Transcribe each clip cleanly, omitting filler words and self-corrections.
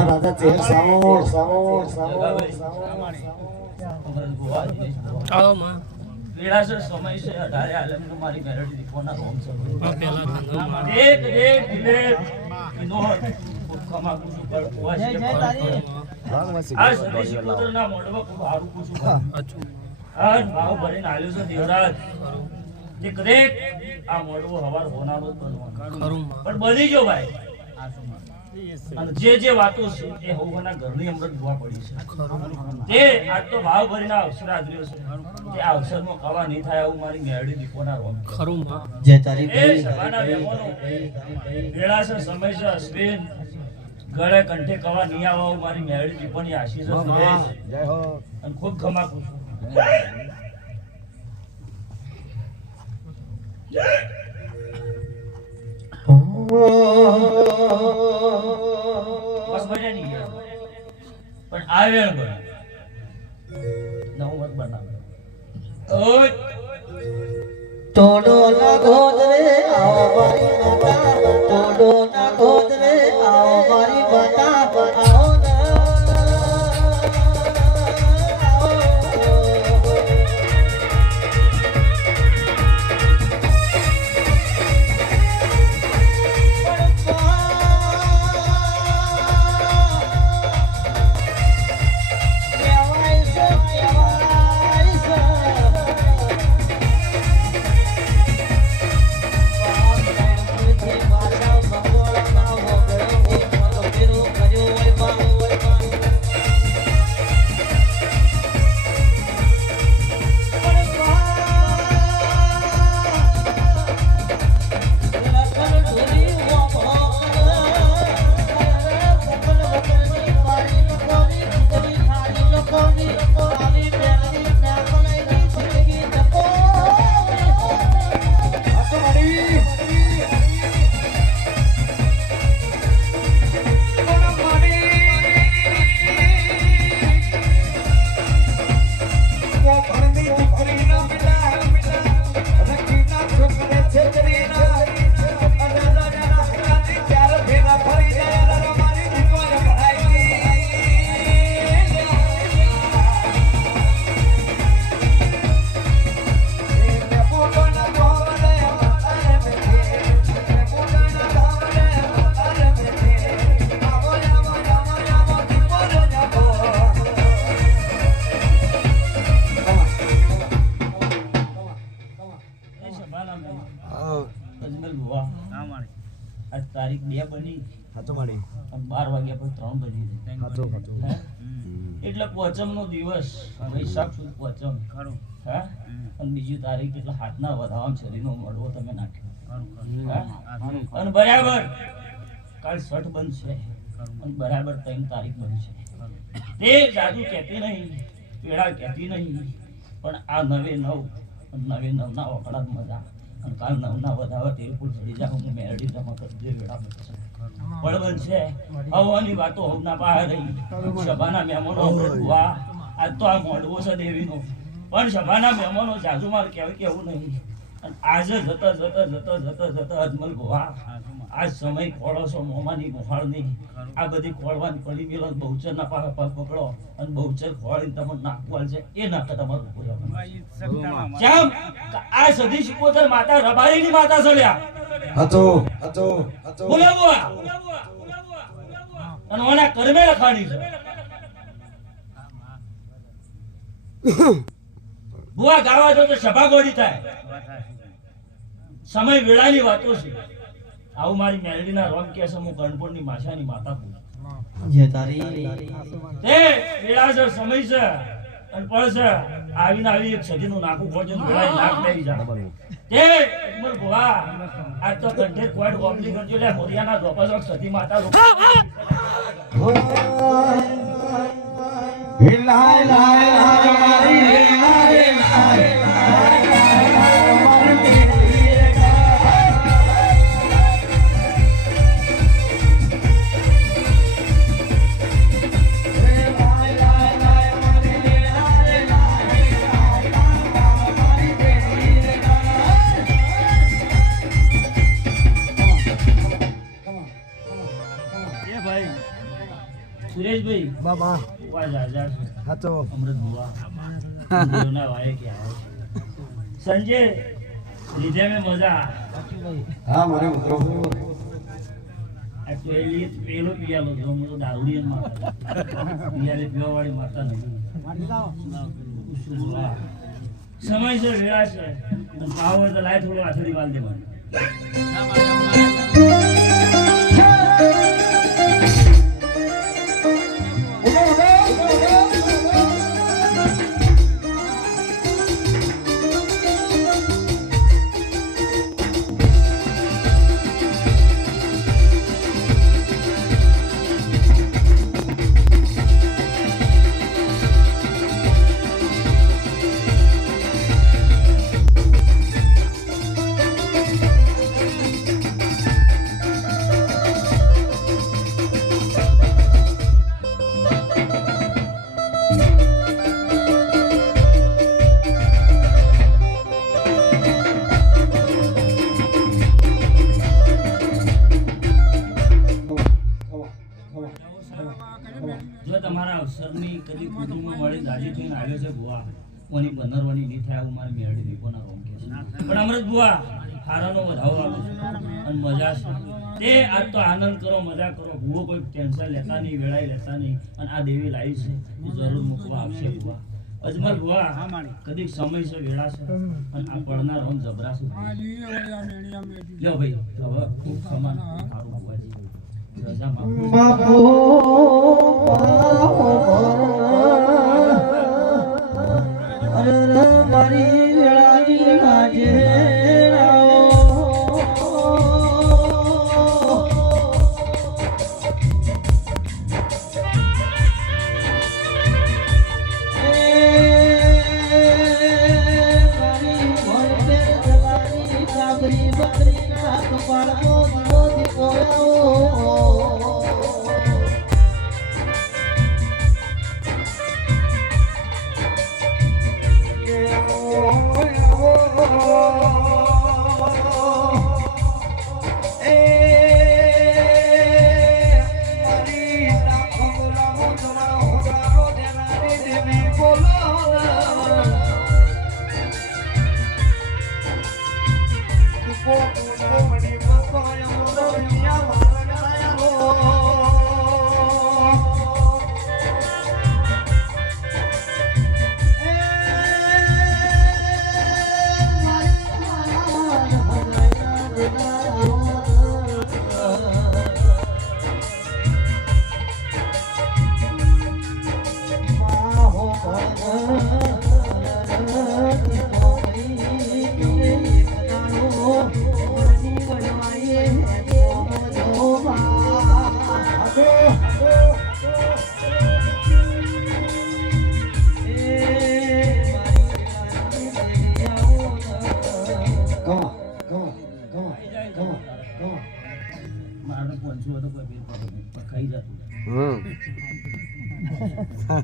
રાજા chair સાવોર સાવોર સાવોર આવો માં વેળાસર સમય છે અઢારે આલમનો મારી મેરડી દીકવાના રોમ છે પેલા ધંધો એક ધીરે નો ખમા કુસુ પર વાસી આ સદેશી પુત્રના મોઢવા ખૂબ હારું કુસુ અચ્છા આ ભાવ ભરીને આલ્યો છે દેવરાજ જે કરેક આ મોઢવો હવાર હોનારો જ બનવાનો ખરું પણ બની જો ભાઈ અને જે વાતો છે એ હોવાના ઘરની અમૃત જોવા પડી છે તે આજ તો ભાવ ભરીને અવસર આદર્યો છે તે આ અવસરમાં કવા નહીં થાય એવું મારી મેરડી દીપોના રોમ ખરું માં જય તારી એ સભાના મહેમાનો વેળાસર સમયસર અશ્વિન ગળે કંઠે કવા નહીં આવવા મારી મેરડી દીપોની આશીષ જય હો અને ખૂબ ખમાકું છું બસ મજા નહીં પણ આવે નવું મત બનાવે ઓય તોડો ના ગોદરે આવો મારી માતા તોડો ના ગોદરે આવો મારી માતા બનાવો તારીખ 2 બની હાચો માડી અને 12 વાગ્યા પછી 3 બજી હાચો હાચો એટલે પોચમ નો દિવસ વૈશાખ સુદ પોચમ ખરું હા અને બીજી તારીખ એટલે હાથના વધામ શરીરનો મળવો તમે નાખ્યો અને બરાબર કાલ 6 બનશે અને બરાબર 3 તારીખ બનશે તે જાદુ કહેતી નહીં પેડા કહેતી નહીં પણ આ નવે નવના ઓકળા મજા અને કાલ નવના વધાવા તે ફૂલ ચડી જાવ હું મેરડી જમા કરજે વેળા બનશે બળવન છે હવાની વાતો હવના પાર રહી સભાના મહેમાનો અમૃતવા આજ તો આ મોડવો છે દેવીનો પણ સભાના મહેમાનો જાજુ માર કેવું નહીં અને આજે જતા અજમલ ગોવા આ સમય ખોળો છો મોમાની મોહાળની આ બધી ખોળવાની પડી મેલો બહુચર ના પગ પકડો અને બહુચર ખોળીને તમને નાખવાલ છે એ નાખે તમારું કેમ આ સદી 77 માતા રબારીની માતા સળ્યા હાચો હાચો હાચો બોલાવો અને ઓના કર્મે લખાણી છે બુઆ ગાવા જો તો સભા ગોળી થાય સમય વેળાની વાતો છે આવું મારી મેલડીના રોમ કે છે હું ગણપુરની માશાની માતા પૂછું જય તારી તે વેળાસર સમય છે અને પણ છે આવી એક સદીનું નાકું ખોજન વેળાઈ નાક દઈ જા તે એકમલ ગોવા આજ તો કંઠે કોડ ગોમલી કરજો લે મોરિયાના ધોપાસક સતી માતા લાય લાય લાય મારી લાય લાય સુરેશભાઈ બાબા વાજ આજા છે હાચો અમૃત બુઆ જીવના વાય કે આવે સંજય લીધે મેં મજા હા મારે ઉતરો એકચ્યુઅલી પેલો પિયાલો જો હું તો દારૂડિયન માતા પિયાલે પીવા વાળી માતા નથી સમય છે વેળા છે ભાવ હોય તો લાય થોડો આથડી વાલ દે મને જો તમારા અવસરની કદી કુટુંબમાં મળી દાજી થઈને આવ્યો છે બુઆ ઓની બંદરવાની નહીં થાય આવું મારી મેળવી દીપોના રોમ કે છે પણ અમૃત બુઆ હારાનો વધાવો આવે છે અને મજા છે તે આજ તો આનંદ કરો મજા કરો ભૂવો કોઈ ટેન્શન લેતા નહીં વેળાઈ લેતા નહીં અને આ દેવી લાવી છે એ જરૂર મૂકવા આવશે બુઆ અજમલ બુઆ કદી સમય છે વેળા છે અને આ પડનાર રોમ જબરા છે લ્યો ભાઈ તો હવે ખૂબ સમાન સારું બુઆજી રજા માફો મારી વેળાની આજે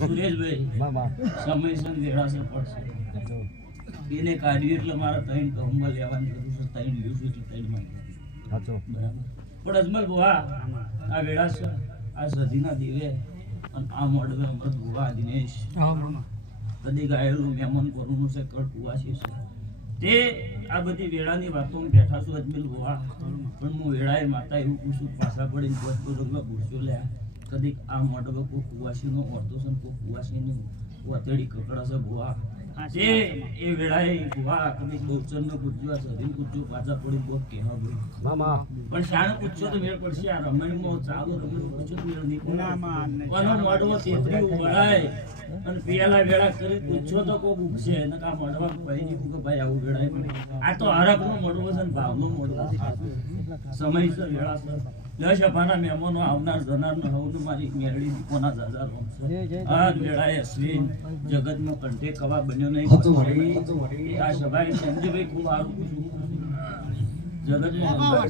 સુરેશભાઈ સમયસર વેળાસર પડશે એને કાઢ્યું એટલે મારા ત્રણ કમમાં લેવાની જરૂર છે ત્રણ લીધું એટલે ત્રણ માંગી બરાબર પણ અજમલ બુઆ આ વેળાસર આ સધીના દીવે અને આ મોડવે અમૃત બુઆ દિનેશ કદી ગાયેલું મહેમાન કોરું છે કળ કુવાસી છે તે આ બધી વેળાની વાતોમાં બેઠા છું અજમલ બુઆ પણ હું વેળાએ માતા એવું પૂછું પાછા પડીને રંગમાં પૂછ્યો લ્યા કદી આ મોડવે કોઈ કુવાસીનો ઓરતો છે કોઈ કુવાસીની વતેડી કકડા છે બુઆ તે એ વેળાએ બુઆ કદી ગૌચરને પૂછ્યો સધીને પૂછ્યો પાછા પડીને બહુ કહેવા મામા પણ શાણે પૂછ્યો તો મેળ પડશે આ રમણીમાં ચાલુ રમણી પૂછ્યો તો મેળ નહીં કોનો મોડવો તેતરી વળાય અને પેલા વેળા કરી પૂછ્યો તો કોઈ ઉગશે ને આ મોડવા ભાઈ નહીં કે ભાઈ આવું વેળાય આ તો હરકનો મોડવો છે ને ભાવનો મોડવો સમયસર વેળા છે દસ અભાના મહેમાનો આવનાર જનારનો હવનું મારી મેરડી કોના દાદા રમશે આ વેળાએ અશ્વિન જગતનો કંઠે કવા બન્યો નહીં આ સભાએ સંજયભાઈ ખૂબ સારું પૂછ્યું જગતમાં